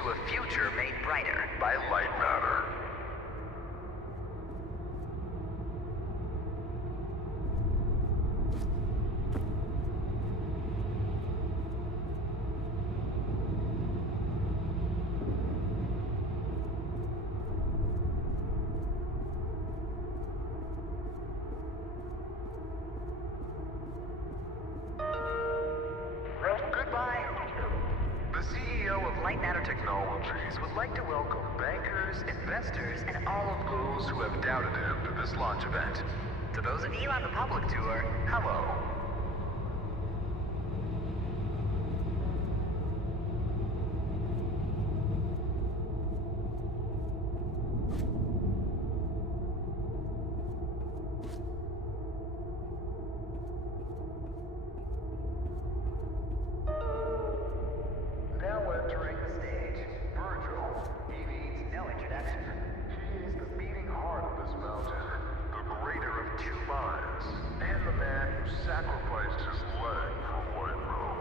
to a future made brighter by Lightmatter. Goodbye. The CEO of Lightmatter Technologies would like to welcome bankers, investors, and all of Those who have doubted him to this launch event. To those of you on the public tour, hello. Now entering the stage, Virgil. He needs no introduction. He is the beating heart of this mountain, the greater of two minds, and the man who sacrificed his leg for White Robe.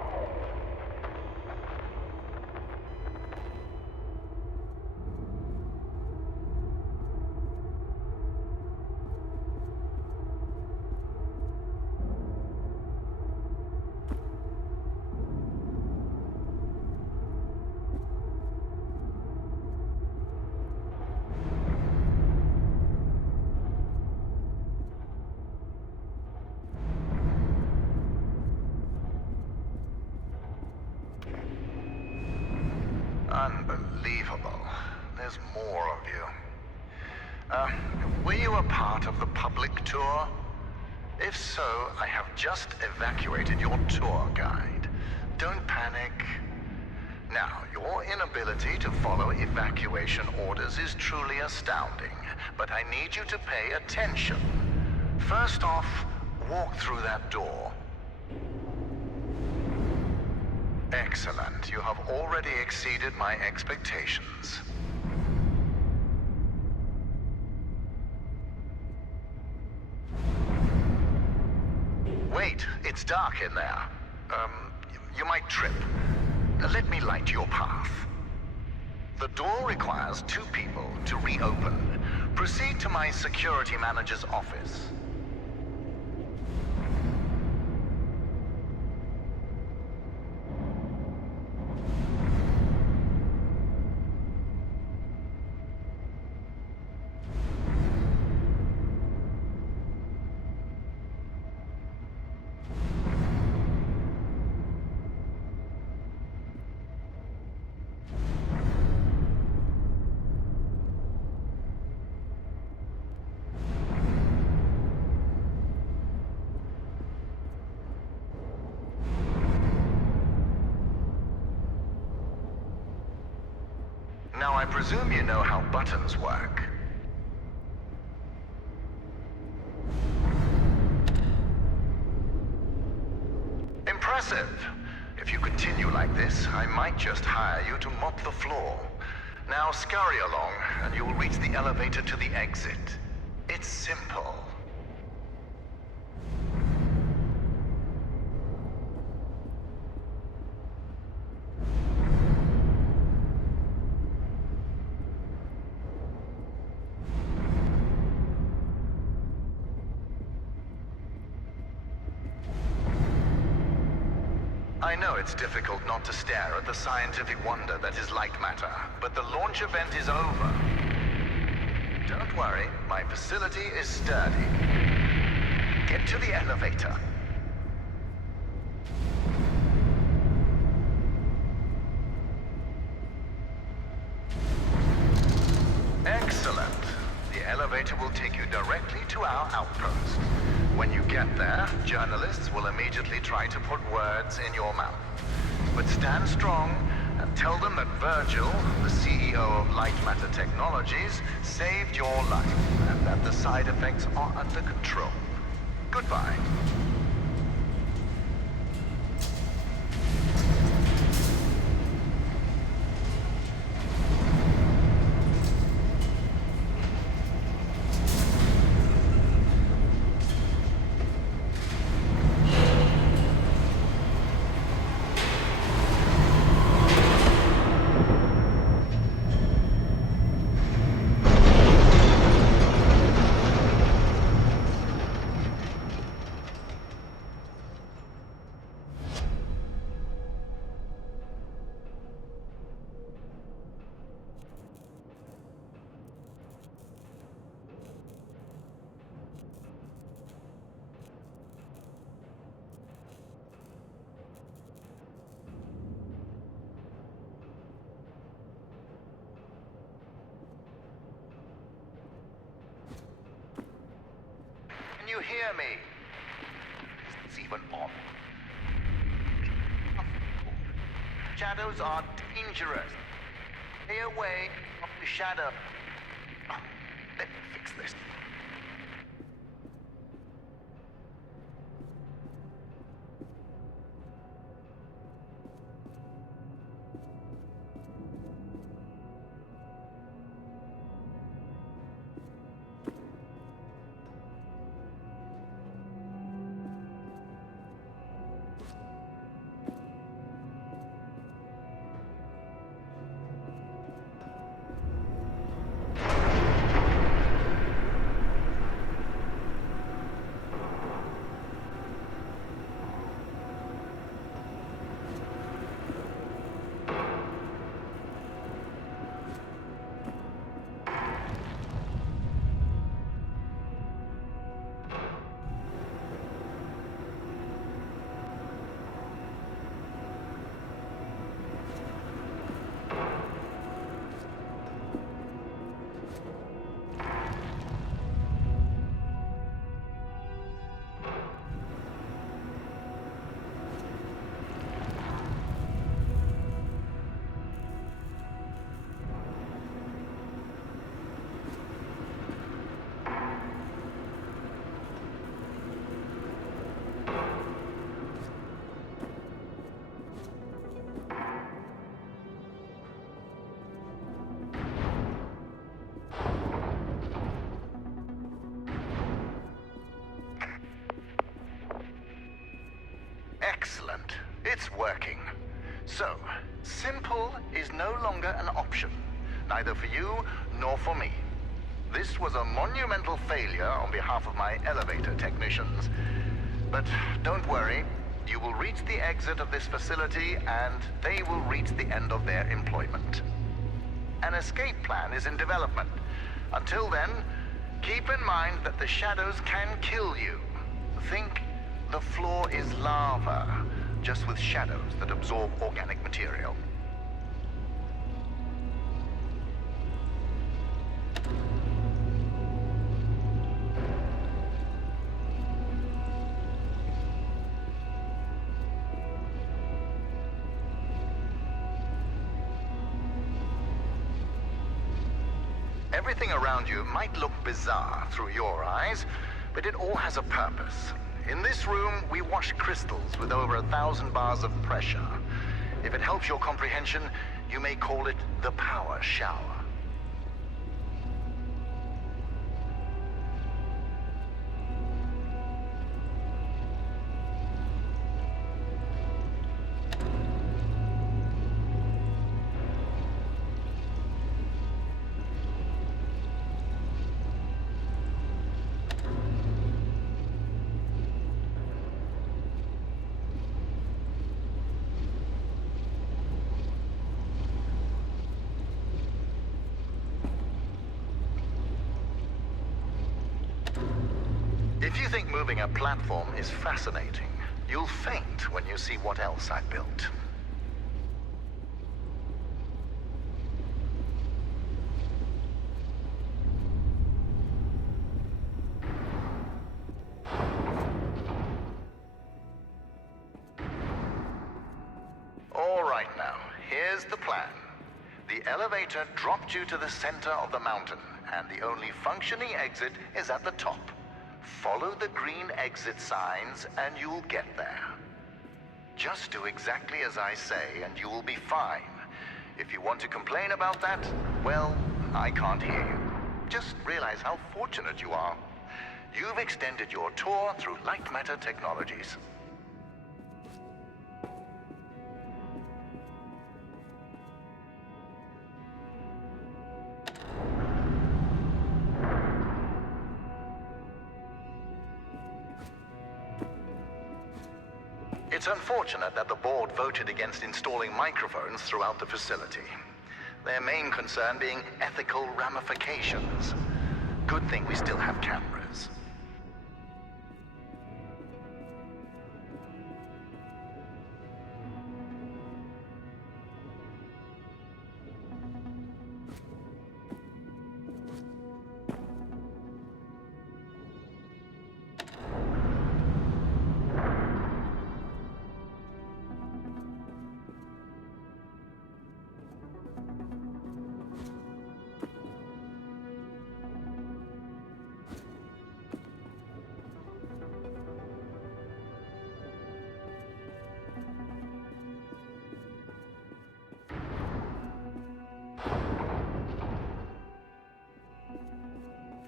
Unbelievable. There's more of you. Were you a part of the public tour? If so, I have just evacuated your tour guide. Don't panic. Now, your inability to follow evacuation orders is truly astounding, but I need you to pay attention. First off, walk through that door. Excellent. You have already exceeded my expectations. Wait, it's dark in there. You might trip. Let me light your path. The door requires 2 people to reopen. Proceed to my security manager's office. Now, I presume you know how buttons work. Impressive. If you continue like this, I might just hire you to mop the floor. Now scurry along, and you will reach the elevator to the exit. It's simple. I know it's difficult not to stare at the scientific wonder that is Lightmatter, but the launch event is over. Don't worry, my facility is sturdy. Get to the elevator. Excellent. The elevator will take you directly to our outpost. When you get there, journalists will immediately try to put words in your mouth. But stand strong and tell them that Virgil, the CEO of Lightmatter Technologies, saved your life and that the side effects are under control. Goodbye. you hear me? Is this even on? Shadows are dangerous. Stay away from the shadow. Let me fix this. Excellent. It's working. So, simple is no longer an option, neither for you nor for me. This was a monumental failure on behalf of my elevator technicians. But don't worry, you will reach the exit of this facility and they will reach the end of their employment. An escape plan is in development. Until then, keep in mind that the shadows can kill you. Think the floor is lava, just with shadows that absorb organic material. Everything around you might look bizarre through your eyes, but it all has a purpose. In this room, we wash crystals with over 1,000 bars of pressure. If it helps your comprehension, you may call it the power shower. If you think moving a platform is fascinating, you'll faint when you see what else I built. All right now, here's the plan. The elevator dropped you to the center of the mountain, and the only functioning exit is at the top. Follow the green exit signs and you'll get there. Just do exactly as I say and you will be fine. If you want to complain about that, well, I can't hear you. Just realize how fortunate you are. You've extended your tour through Lightmatter Technologies. It's unfortunate that the board voted against installing microphones throughout the facility. Their main concern being ethical ramifications. Good thing we still have cameras.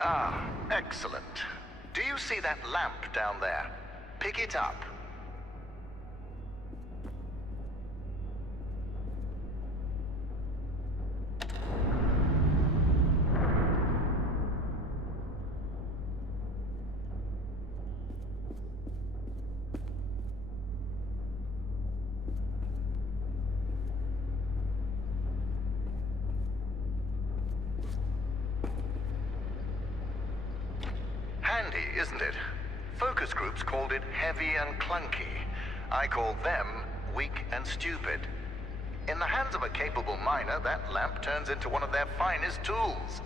Ah, excellent. Do you see that lamp down there? Pick it up. Handy, isn't it? Focus groups called it heavy and clunky. I call them weak and stupid. In the hands of a capable miner, that lamp turns into one of their finest tools.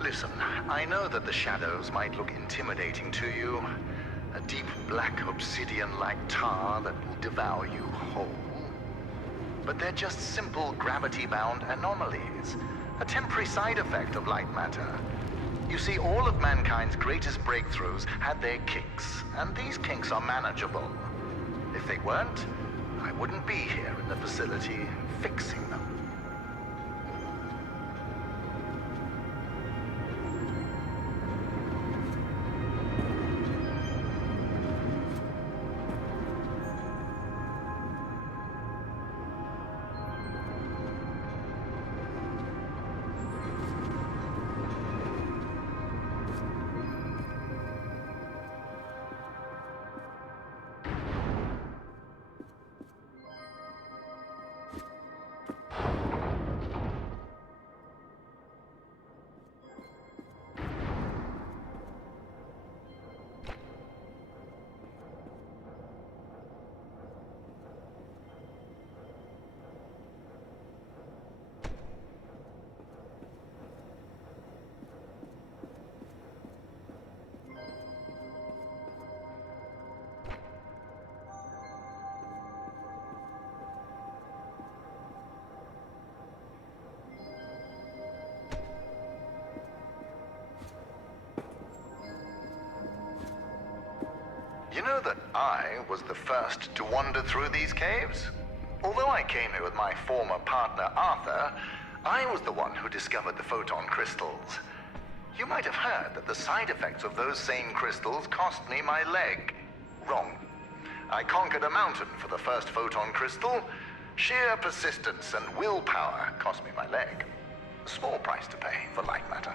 Listen, I know that the shadows might look intimidating to you. A deep black obsidian-like tar that will devour you whole. But they're just simple gravity-bound anomalies. A temporary side effect of Lightmatter. You see, all of mankind's greatest breakthroughs had their kinks, and these kinks are manageable. If they weren't, I wouldn't be here in the facility fixing them. You know that I was the first to wander through these caves? Although I came here with my former partner, Arthur, I was the one who discovered the photon crystals. You might have heard that the side effects of those same crystals cost me my leg. Wrong. I conquered a mountain for the first photon crystal. Sheer persistence and willpower cost me my leg. A small price to pay for Lightmatter.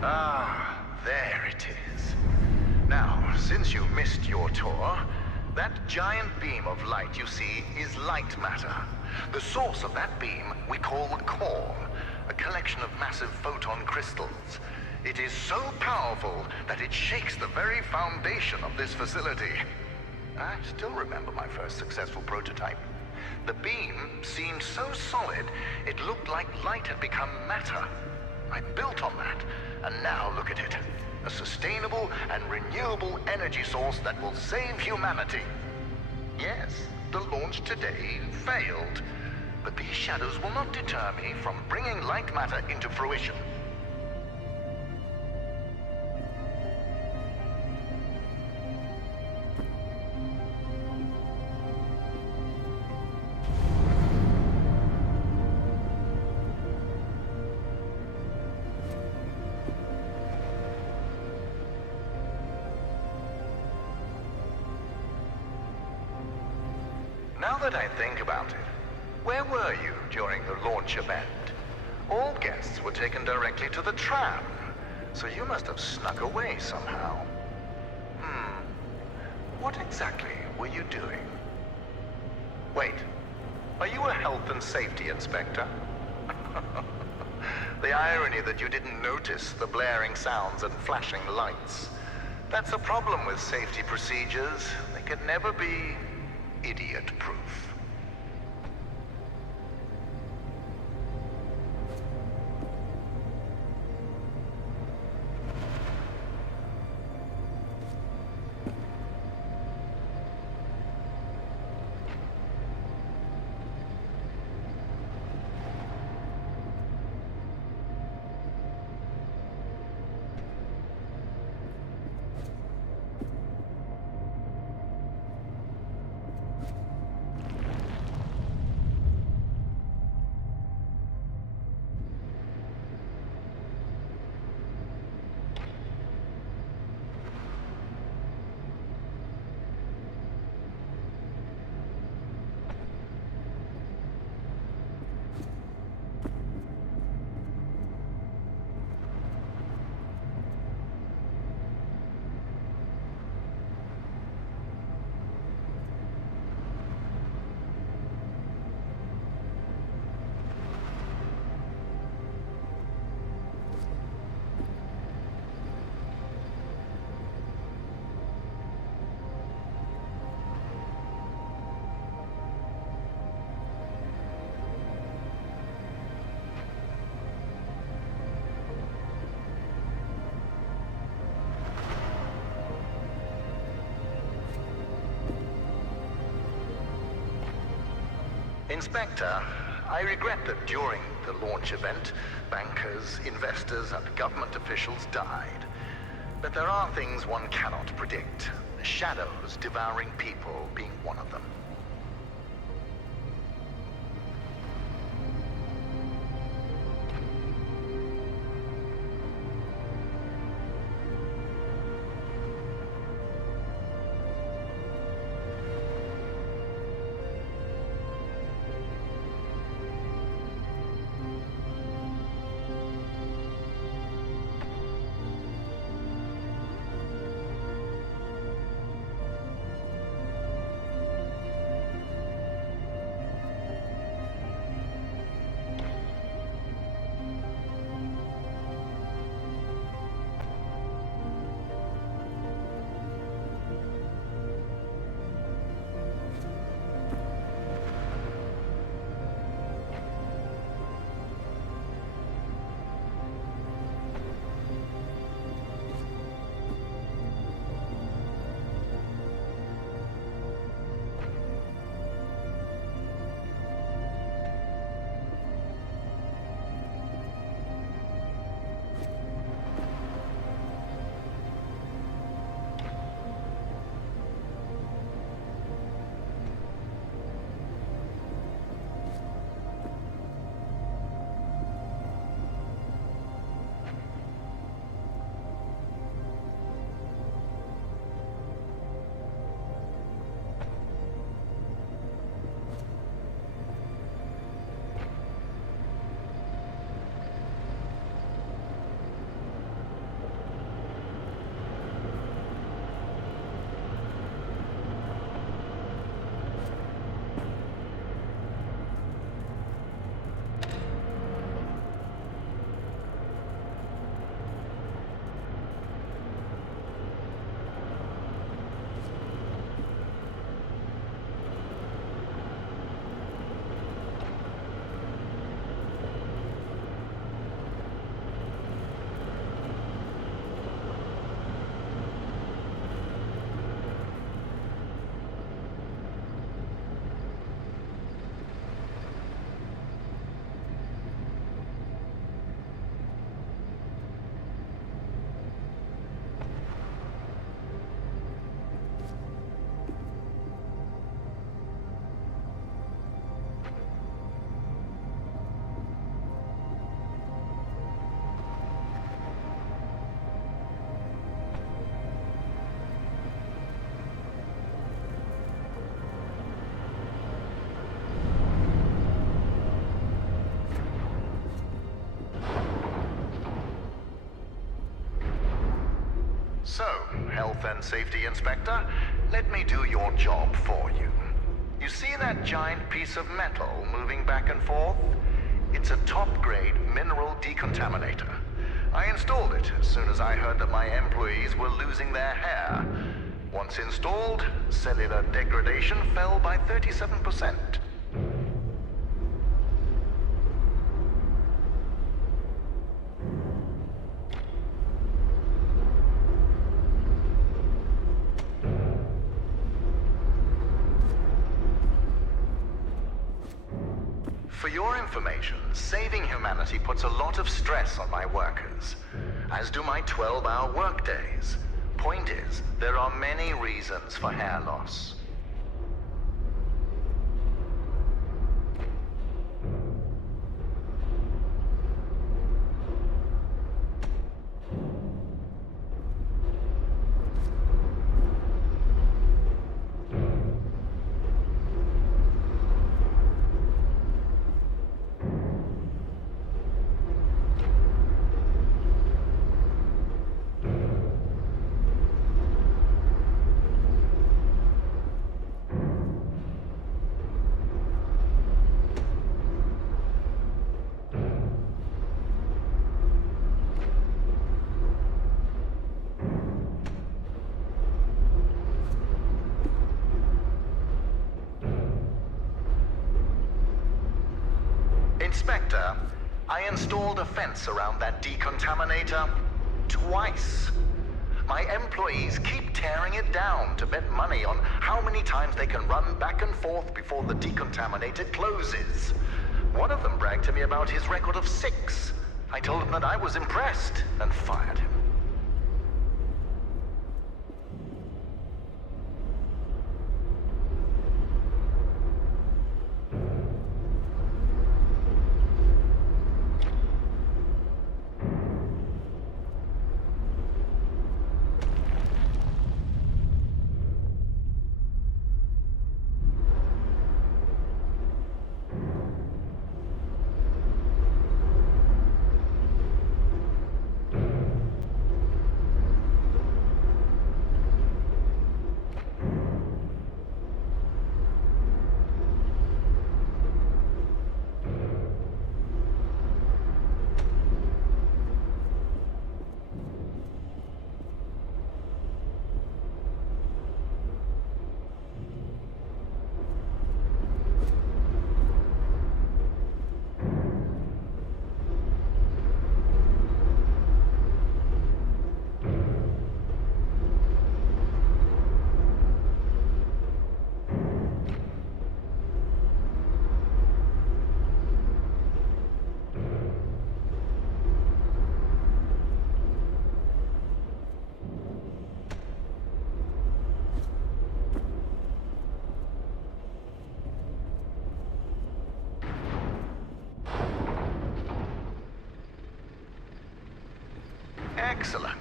Ah, there it is. Now, since you missed your tour, that giant beam of light you see is Lightmatter. The source of that beam we call the core, a collection of massive photon crystals. It is so powerful that it shakes the very foundation of this facility. I still remember my first successful prototype. The beam seemed so solid, it looked like light had become matter. I built on that, and now look at it. A sustainable and renewable energy source that will save humanity. Yes, the launch today failed, but these shadows will not deter me from bringing Lightmatter into fruition. Now that I think about it, where were you during the launch event? All guests were taken directly to the tram, so you must have snuck away somehow. What exactly were you doing? Wait, are you a health and safety inspector? The irony that you didn't notice the blaring sounds and flashing lights. That's a problem with safety procedures. They could never be idiot-proof. Inspector, I regret that during the launch event, bankers, investors, and government officials died. But there are things one cannot predict. Shadows devouring people being one of them. Health and Safety Inspector, let me do your job for you. You see that giant piece of metal moving back and forth? It's a top-grade mineral decontaminator. I installed it as soon as I heard that my employees were losing their hair. Once installed, cellular degradation fell by 37%. For your information, saving humanity puts a lot of stress on my workers, as do my 12-hour workdays. Point is, there are many reasons for hair loss. Inspector, I installed a fence around that decontaminator twice. My employees keep tearing it down to bet money on how many times they can run back and forth before the decontaminator closes. One of them bragged to me about his record of 6. I told him that I was impressed and fired him. Excellent.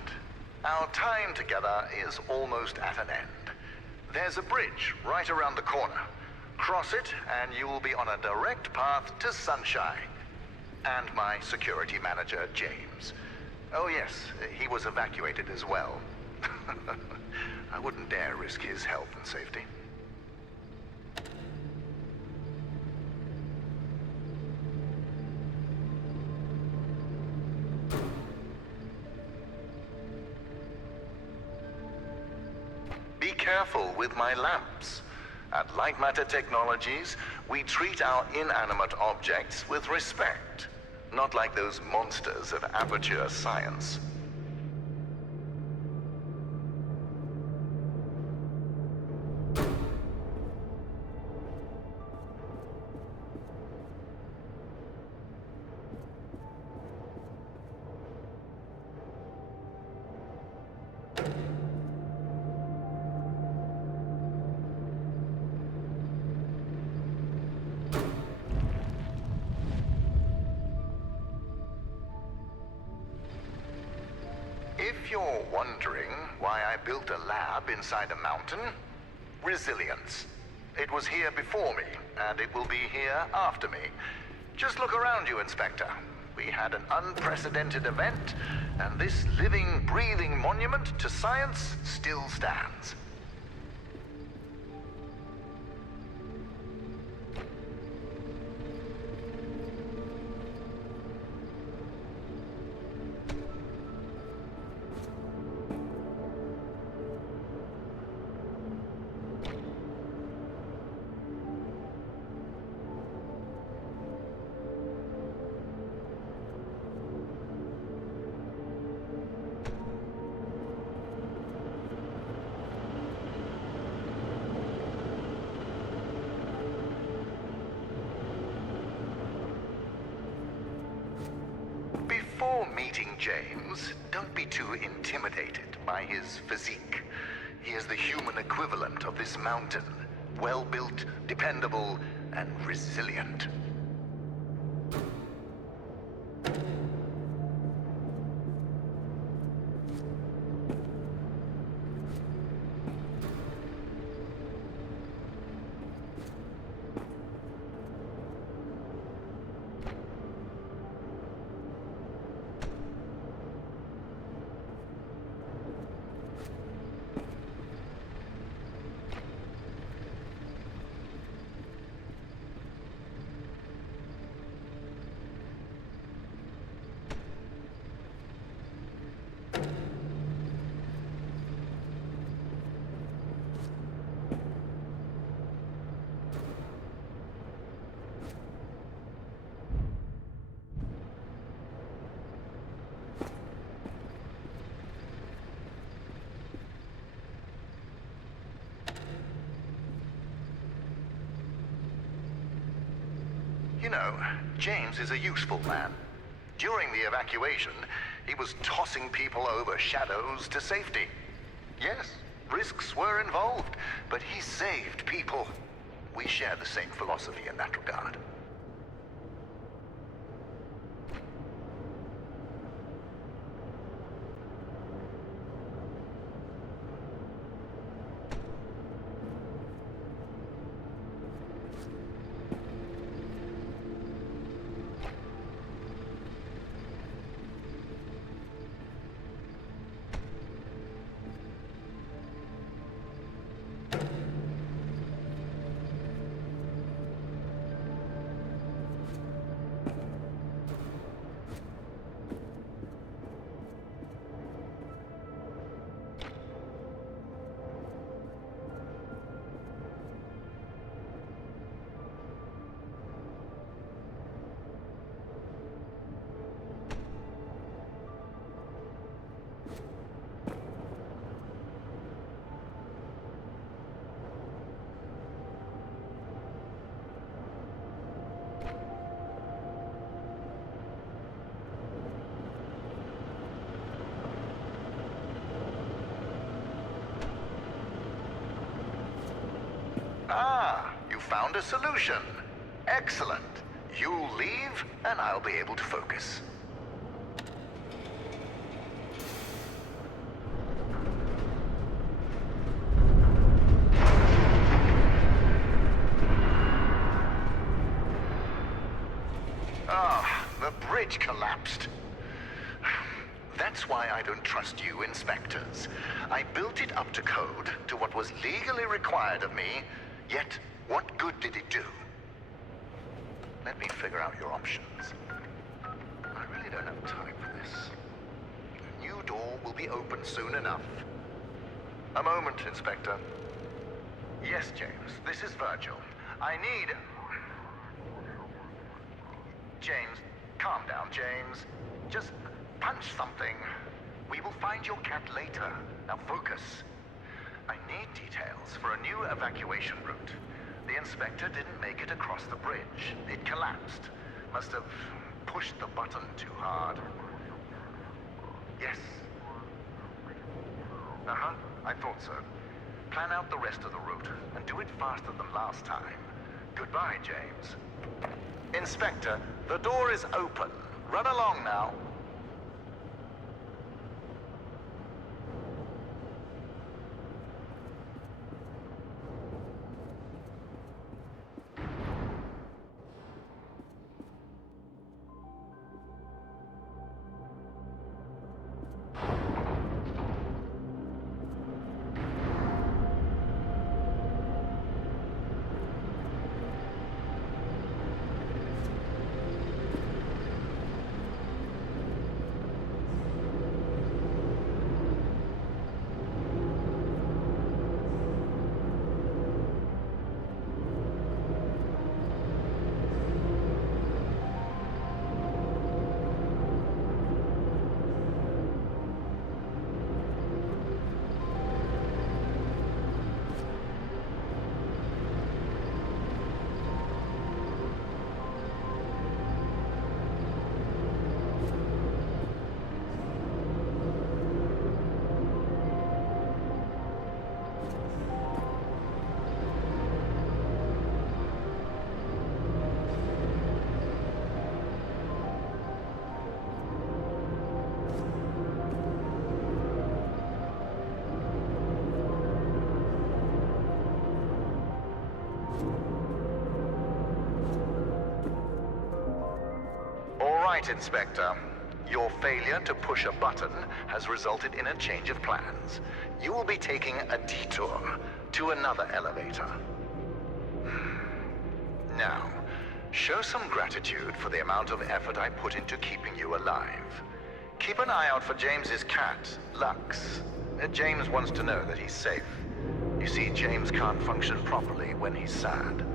Our time together is almost at an end. There's a bridge right around the corner. Cross it, and you will be on a direct path to Sunshine. And my security manager, James. Oh yes, he was evacuated as well. I wouldn't dare risk his health and safety. Be careful with my lamps. At Lightmatter Technologies, we treat our inanimate objects with respect, not like those monsters of Aperture Science. If you're wondering why I built a lab inside a mountain, resilience. It was here before me, and it will be here after me. Just look around you, Inspector. We had an unprecedented event, and this living, breathing monument to science still stands. Before meeting James, don't be too intimidated by his physique. He is the human equivalent of this mountain. Well-built, dependable, and resilient. You know, James is a useful man. During the evacuation, he was tossing people over shadows to safety. Yes, risks were involved, but he saved people. We share the same philosophy in that regard. Ah, you found a solution. Excellent. You leave, and I'll be able to focus. Ah, the bridge collapsed. That's why I don't trust you, inspectors. I built it up to code, to what was legally required of me, yet what good did it do? Let me figure out your options. I really don't have time for this. The new door will be open soon enough. A moment, Inspector. Yes, James, this is Virgil. I need... James, calm down, James. Just punch something. We will find your cat later. Now focus. I need details for a new evacuation route. The inspector didn't make it across the bridge. It collapsed. Must have pushed the button too hard. Yes. Uh-huh, I thought so. Plan out the rest of the route, and do it faster than last time. Goodbye, James. Inspector, the door is open. Run along now. right, Inspector. Your failure to push a button has resulted in a change of plans. You will be taking a detour to another elevator. Now, show some gratitude for the amount of effort I put into keeping you alive. Keep an eye out for James's cat, Lux. James wants to know that he's safe. You see, James can't function properly when he's sad.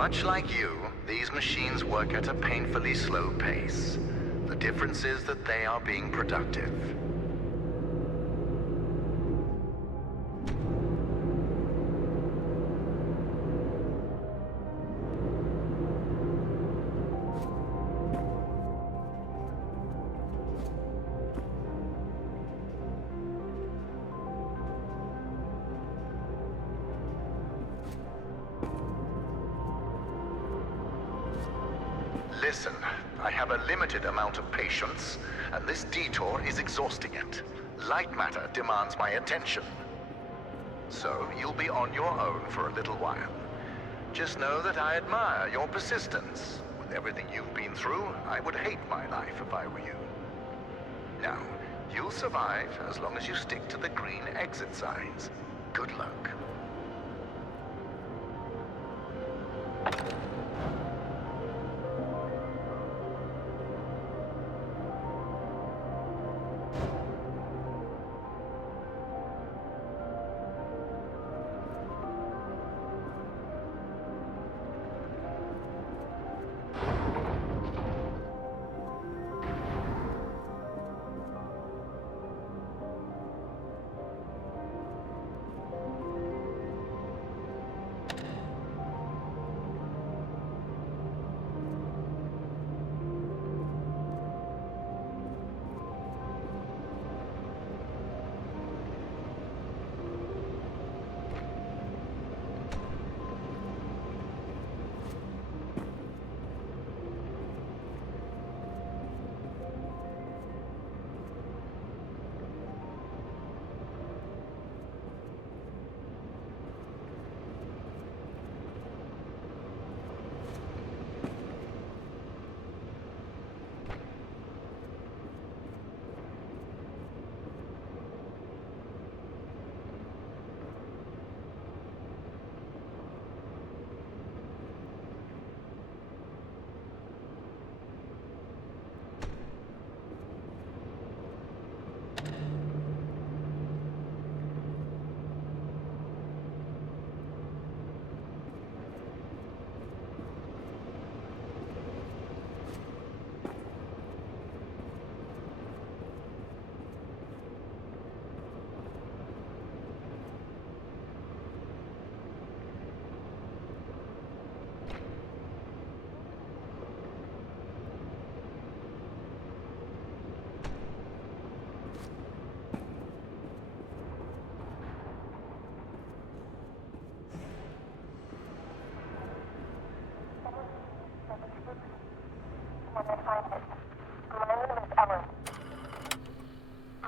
Much like you, these machines work at a painfully slow pace. The difference is that they are being productive. Listen, I have a limited amount of patience, and this detour is exhausting it. Lightmatter demands my attention. So you'll be on your own for a little while. Just know that I admire your persistence. With everything you've been through, I would hate my life if I were you. Now, you'll survive as long as you stick to the green exit signs. Good luck.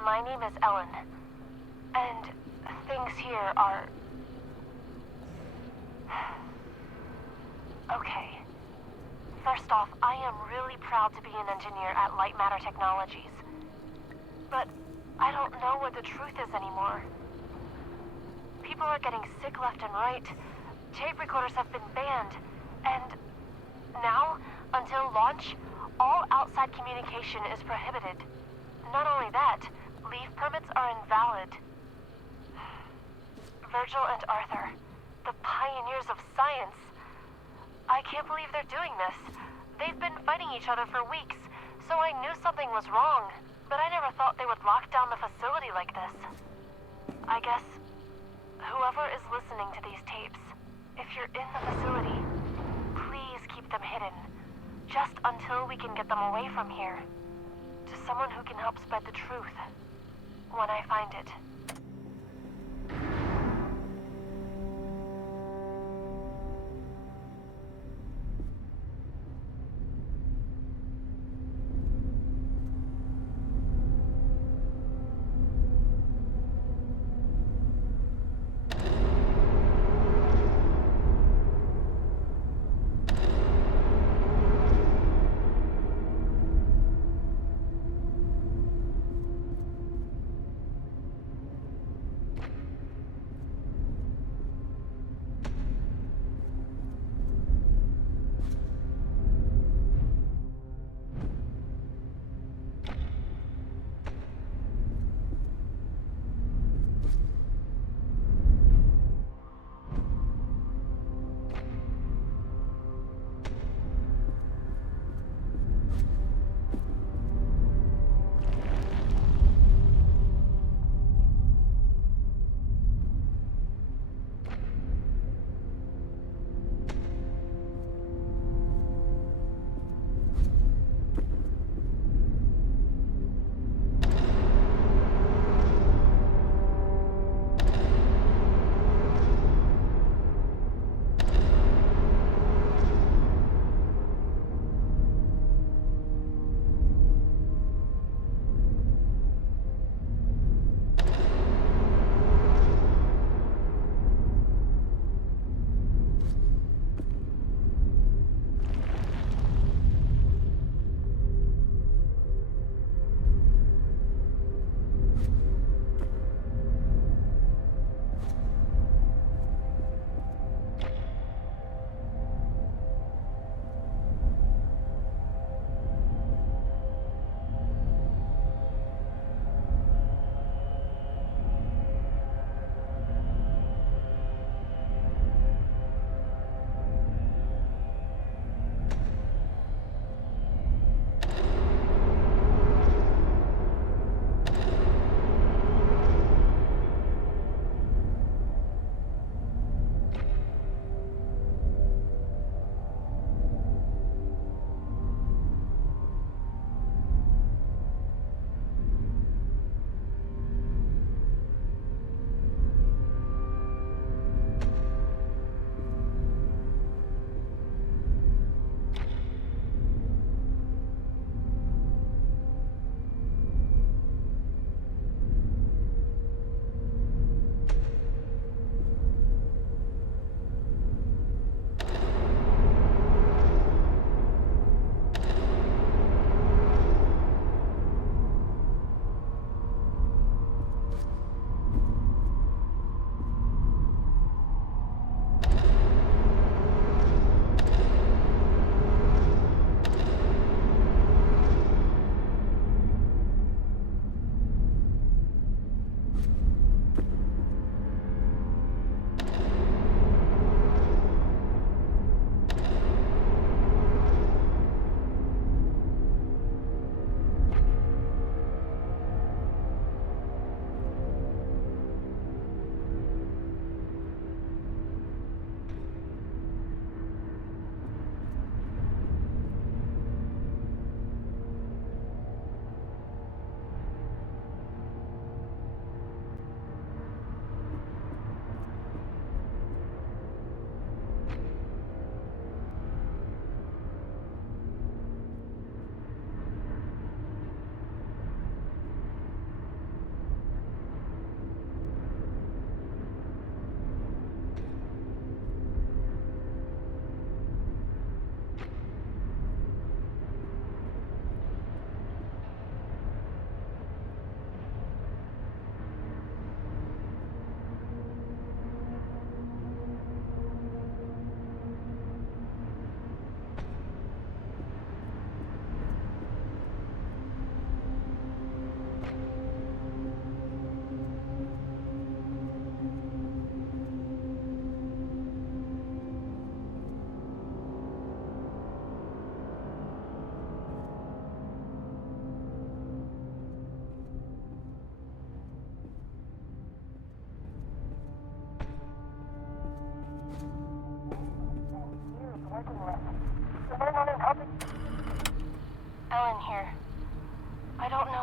My name is Ellen. And things here are... Okay. First off, I am really proud to be an engineer at Lightmatter Technologies. But I don't know what the truth is anymore. People are getting sick left and right. Tape recorders have been banned. And now, until launch, all outside communication is prohibited. Not only that, leave permits are invalid. Virgil and Arthur, the pioneers of science. I can't believe they're doing this. They've been fighting each other for weeks, so I knew something was wrong, but I never thought they would lock down the facility like this. I guess whoever is listening to these tapes, if you're in the facility, please keep them hidden, just until we can get them away from here, to someone who can help spread the truth, when I find it.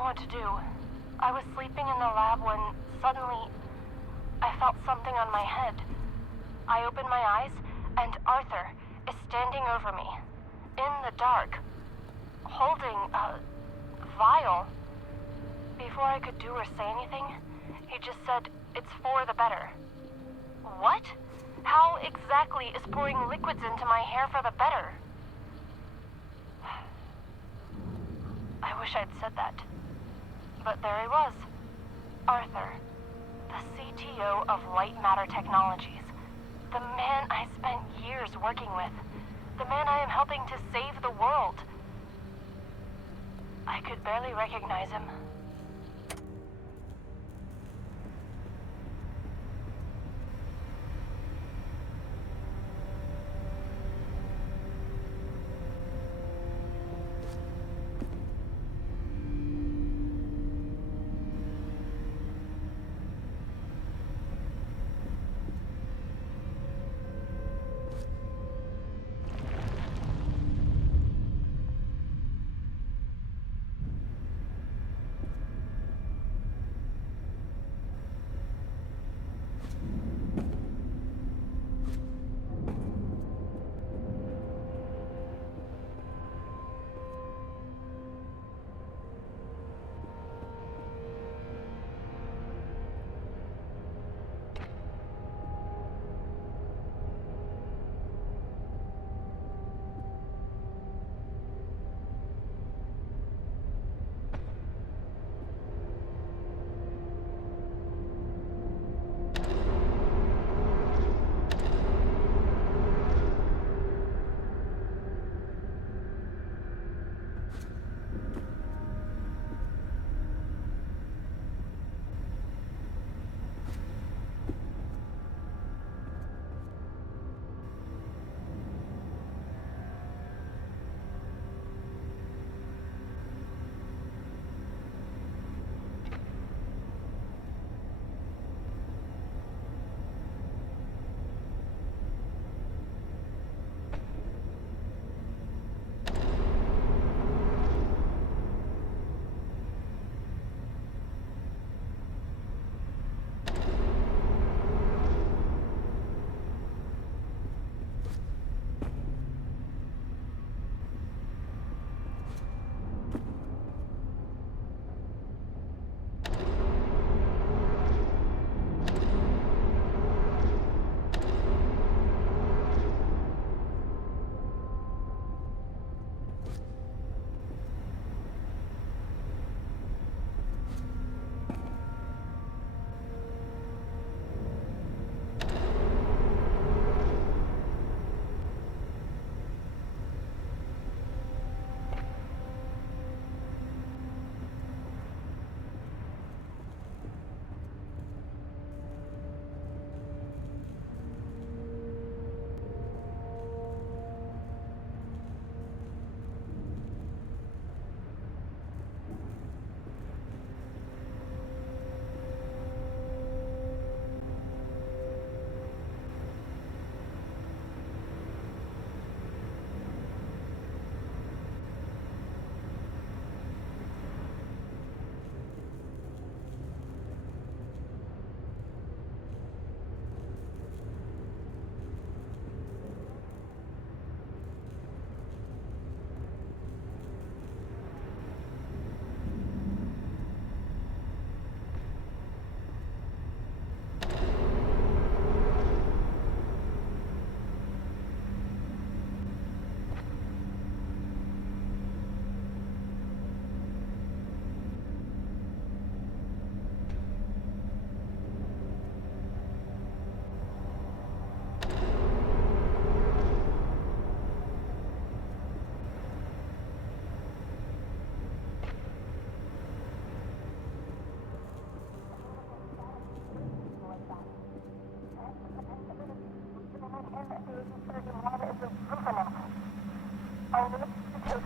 what to do. I was sleeping in the lab when suddenly I felt something on my head. I opened my eyes and Arthur is standing over me, in the dark, holding a vial. Before I could do or say anything, he just said, "It's for the better." What? How exactly is pouring liquids into my hair for the better? I wish I'd said that. But there he was. Arthur, the CTO of Lightmatter Technologies. The man I spent years working with. The man I am helping to save the world. I could barely recognize him.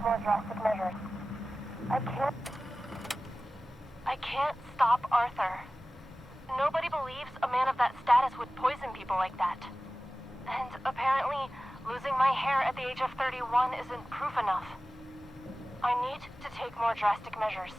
More drastic measures. I can't stop Arthur. Nobody believes a man of that status would poison people like that. And apparently, losing my hair at the age of 31 isn't proof enough. I need to take more drastic measures.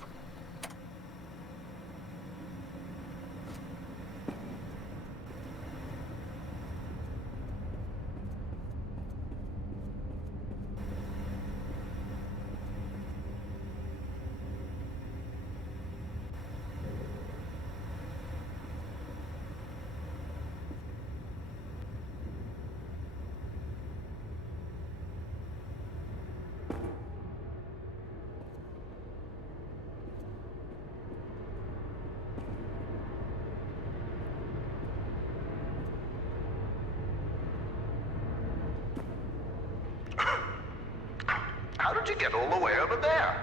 How'd you get all the way over there?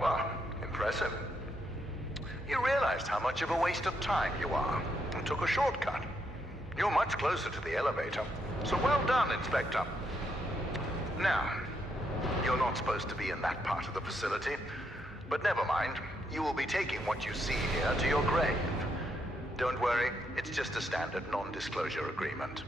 Well, impressive. You realized how much of a waste of time you are, and took a shortcut. You're much closer to the elevator, so well done, Inspector. Now, you're not supposed to be in that part of the facility, but never mind. You will be taking what you see here to your grave. Don't worry, it's just a standard non-disclosure agreement.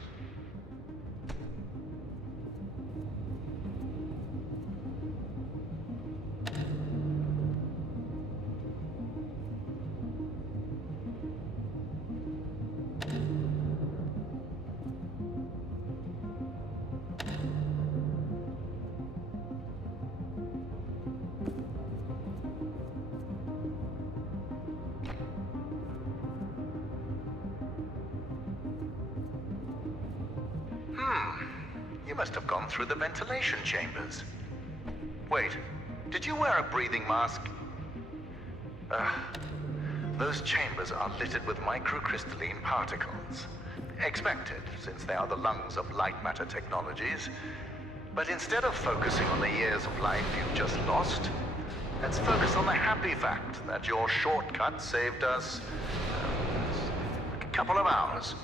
You must have gone through the ventilation chambers. Wait, did you wear a breathing mask? Those chambers are littered with microcrystalline particles. Expected, since they are the lungs of Lightmatter technologies. But instead of focusing on the years of life you've just lost, let's focus on the happy fact that your shortcut saved us a couple of hours.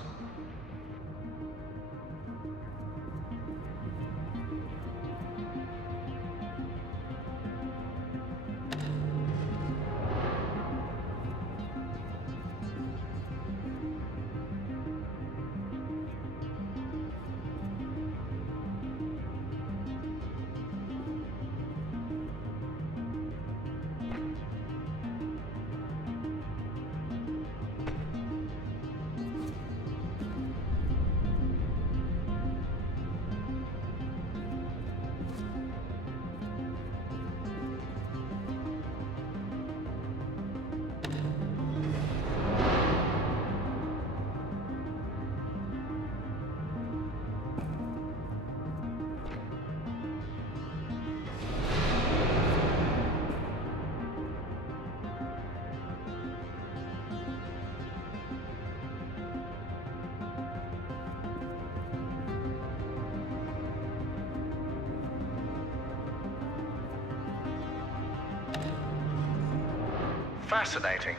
Fascinating.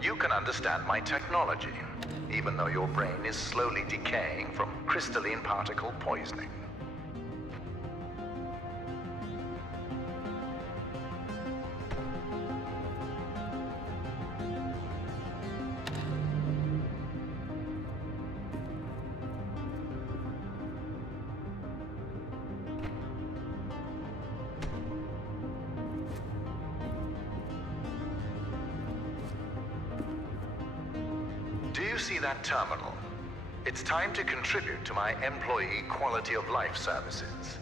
You can understand my technology, even though your brain is slowly decaying from crystalline particle poisoning. Do you see that terminal? It's time to contribute to my employee quality of life services.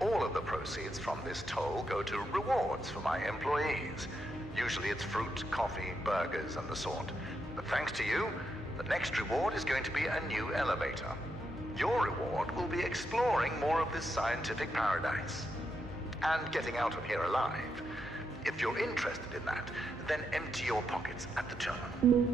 All of the proceeds from this toll go to rewards for my employees. Usually it's fruit, coffee, burgers, and the sort. But thanks to you, the next reward is going to be a new elevator. Your reward will be exploring more of this scientific paradise. And getting out of here alive. If you're interested in that, then empty your pockets at the terminal.